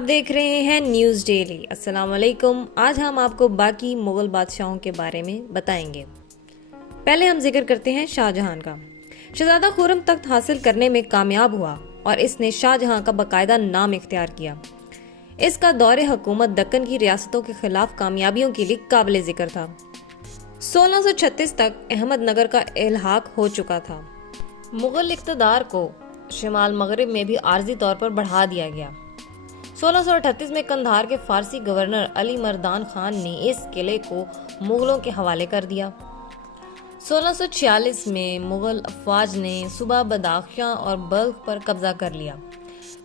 آپ دیکھ رہے ہیں نیوز ڈیلی۔ السلام علیکم۔ آج ہم آپ کو باقی مغل بادشاہوں کے بارے میں بتائیں گے۔ پہلے ہم ذکر کرتے ہیں شاہ جہان کا۔ شہزادہ خرم تخت حاصل کرنے میں کامیاب ہوا اور اس نے شاہ جہاں کا باقاعدہ نام اختیار کیا۔ اس کا دور حکومت دکن کی ریاستوں کے خلاف کامیابیوں کے لیے قابل ذکر تھا۔ 1636 تک احمد نگر کا الحاق ہو چکا تھا۔ مغل اقتدار کو شمال مغرب میں بھی عارضی طور پر بڑھا دیا گیا۔ 1638 میں قندھار کے فارسی گورنر علی مردان خان نے اس قلعے کو مغلوں کے حوالے کر دیا۔ 1646 میں مغل افواج نے صوبہ بدخشاں اور بلخ پر قبضہ کر لیا،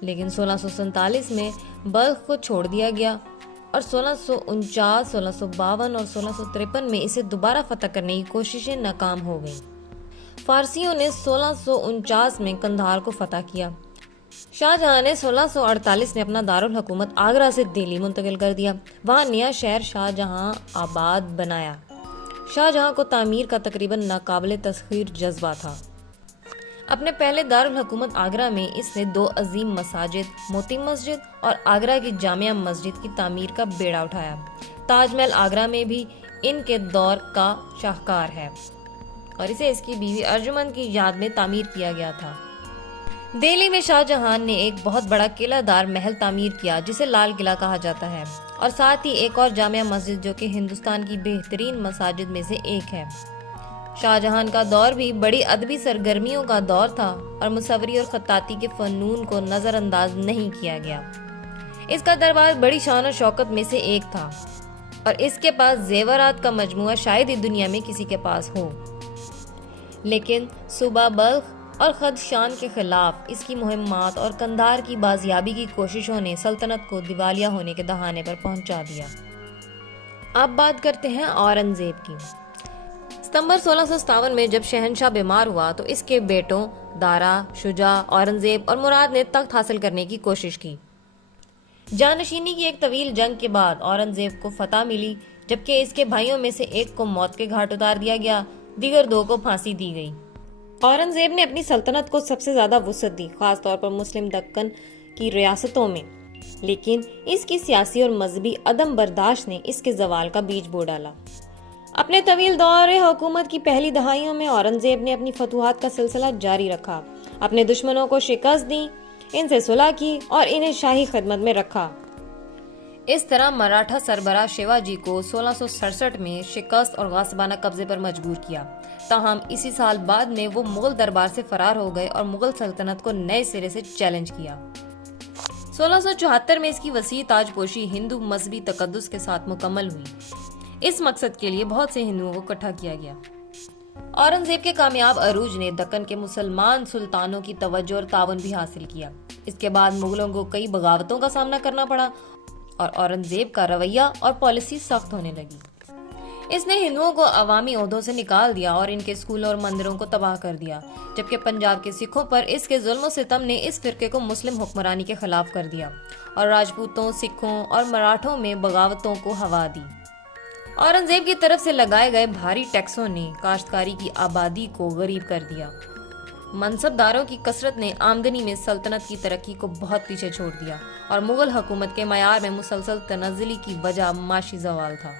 لیکن 1647 میں بلخ کو چھوڑ دیا گیا اور 1649، 1652 اور 1653 میں اسے دوبارہ فتح کرنے کی کوششیں ناکام ہو گئیں۔ فارسیوں نے 1649 میں قندھار کو فتح کیا۔ شاہ جہاں نے 1648 میں اپنا دارالحکومت آگرہ سے دہلی منتقل کر دیا۔ وہاں نیا شہر شاہ جہاں آباد بنایا۔ شاہ جہاں کو تعمیر کا تقریباً ناقابل تسخیر جذبہ تھا۔ اپنے پہلے دارالحکومت آگرہ میں اس نے 2 عظیم مساجد، موتی مسجد اور آگرہ کی جامع مسجد کی تعمیر کا بیڑا اٹھایا۔ تاج محل آگرہ میں بھی ان کے دور کا شاہکار ہے اور اسے اس کی بیوی ارجمند کی یاد میں تعمیر کیا گیا تھا۔ دہلی میں شاہ جہان نے ایک بہت بڑا قلعہ دار محل تعمیر کیا جسے لال قلعہ کہا جاتا ہے، اور ساتھ ہی ایک اور جامع مسجد جو کہ ہندوستان کی بہترین مساجد میں سے ایک ہے۔ شاہ جہان کا دور بھی بڑی ادبی سرگرمیوں کا دور تھا اور مصوری اور خطاطی کے فنون کو نظر انداز نہیں کیا گیا۔ اس کا دربار بڑی شان و شوکت میں سے ایک تھا اور اس کے پاس زیورات کا مجموعہ شاید ہی دنیا میں کسی کے پاس ہو، لیکن صوبہ بلخ اور خدشان کے خلاف اس کی مہمات اور قندھار کی بازیابی کی کوششوں نے سلطنت کو دیوالیہ ہونے کے دہانے پر پہنچا دیا۔ اب بات کرتے ہیں اورنگزیب کی۔ ستمبر 1657 میں جب شہنشاہ بیمار ہوا تو اس کے بیٹوں دارا، شجاع، اورنگزیب اور مراد نے تخت حاصل کرنے کی کوشش کی۔ جانشینی کی ایک طویل جنگ کے بعد اورنگزیب کو فتح ملی، جبکہ اس کے بھائیوں میں سے ایک کو موت کے گھاٹ اتار دیا گیا، دیگر 2 کو پھانسی دی گئی۔ اورنگزیب نے اپنی سلطنت کو سب سے زیادہ وسعت دی، خاص طور پر مسلم دکن کی ریاستوں میں، لیکن اس کی سیاسی اور مذہبی عدم برداشت نے اس کے زوال کا بیج بو ڈالا۔ اپنے طویل دور حکومت کی پہلی دہائیوں میں اورنگزیب نے اپنی فتوحات کا سلسلہ جاری رکھا، اپنے دشمنوں کو شکست دی، ان سے صلح کی اور انہیں شاہی خدمت میں رکھا۔ اس طرح مراٹھا سربراہ شیواجی کو 1667 میں شکست اور غاصبانہ قبضے پر مجبور کیا، تاہم اسی سال بعد میں وہ مغل دربار سے فرار ہو گئے اور مغل سلطنت کو نئے سرے سے چیلنج کیا۔ 1674 میں اس کی وسیع تاج پوشی ہندو مذہبی تقدس کے ساتھ مکمل ہوئی۔ اس مقصد کے لیے بہت سے ہندوؤں کو اکٹھا کیا گیا۔ اورنگزیب کے کامیاب عروج نے دکن کے مسلمان سلطانوں کی توجہ اور تعاون بھی حاصل کیا۔ اس کے بعد مغلوں کو کئی بغاوتوں کا سامنا کرنا پڑا اور اورنگزیب کا رویہ اور پالیسی سخت ہونے لگی۔ اس نے ہندوؤں کو عوامی عہدوں سے نکال دیا اور ان کے اسکولوں اور مندروں کو تباہ کر دیا، جبکہ پنجاب کے سکھوں پر اس کے ظلم و ستم نے اس فرقے کو مسلم حکمرانی کے خلاف کر دیا اور راجپوتوں، سکھوں اور مراٹھوں میں بغاوتوں کو ہوا دی۔ اورنگزیب کی طرف سے لگائے گئے بھاری ٹیکسوں نے کاشتکاری کی آبادی کو غریب کر دیا۔ منصبداروں کی کثرت نے آمدنی میں سلطنت کی ترقی کو بہت پیچھے چھوڑ دیا اور مغل حکومت کے معیار میں مسلسل تنزلی کی وجہ معاشی زوال تھا۔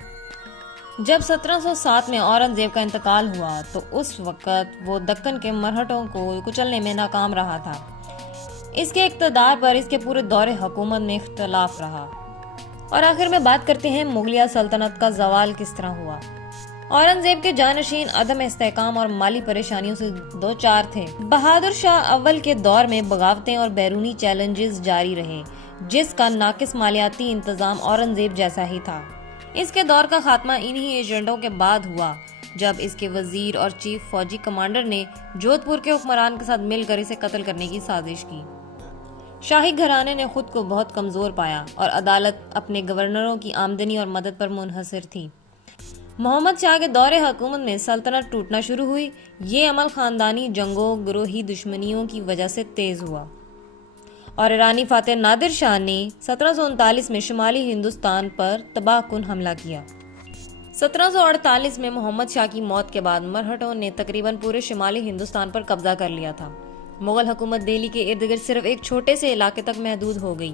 جب 1707 میں اورنگزیب کا انتقال ہوا تو اس وقت وہ دکن کے مرہٹوں کو کچلنے میں ناکام رہا تھا۔ اس کے اقتدار پر اس کے پورے دور حکومت میں اختلاف رہا۔ اور آخر میں بات کرتے ہیں مغلیہ سلطنت کا زوال کس طرح ہوا۔ اورنگزیب کے جانشین عدم استحکام اور مالی پریشانیوں سے دوچار تھے۔ بہادر شاہ اول کے دور میں بغاوتیں اور بیرونی چیلنجز جاری رہے، جس کا ناقص مالیاتی انتظام اورنگزیب جیسا ہی تھا۔ اس کے دور کا خاتمہ انہی ایجنڈوں کے بعد ہوا جب اس کے وزیر اور چیف فوجی کمانڈر نے جودھ پور کے حکمران کے ساتھ مل کر اسے قتل کرنے کی سازش کی۔ شاہی گھرانے نے خود کو بہت کمزور پایا اور عدالت اپنے گورنروں کی آمدنی اور مدد پر منحصر تھی۔ محمد شاہ کے دور حکومت میں سلطنت ٹوٹنا شروع ہوئی۔ یہ عمل خاندانی جنگوں، گروہی دشمنیوں کی وجہ سے تیز ہوا اور ایرانی فاتح نادر شاہ نے 1739 میں شمالی ہندوستان پر تباہ کن حملہ کیا۔ 1748 میں محمد شاہ کی موت کے بعد مرہٹوں نے تقریباً پورے شمالی ہندوستان پر قبضہ کر لیا تھا۔ مغل حکومت دہلی کے ارد گرد صرف ایک چھوٹے سے علاقے تک محدود ہو گئی۔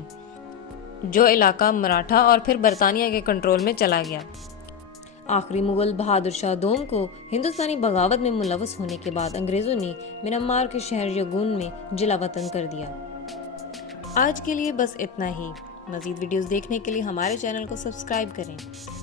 جو علاقہ مراٹھا اور پھر برطانیہ کے کنٹرول میں چلا گیا۔ آخری مغل بہادر شاہ دوم کو ہندوستانی بغاوت میں ملوث ہونے کے بعد انگریزوں نے میانمار کے شہر یگون میں جلا وطن کر دیا۔ آج کے لیے بس اتنا ہی۔ مزید ویڈیوز دیکھنے کے لیے ہمارے چینل کو سبسکرائب کریں۔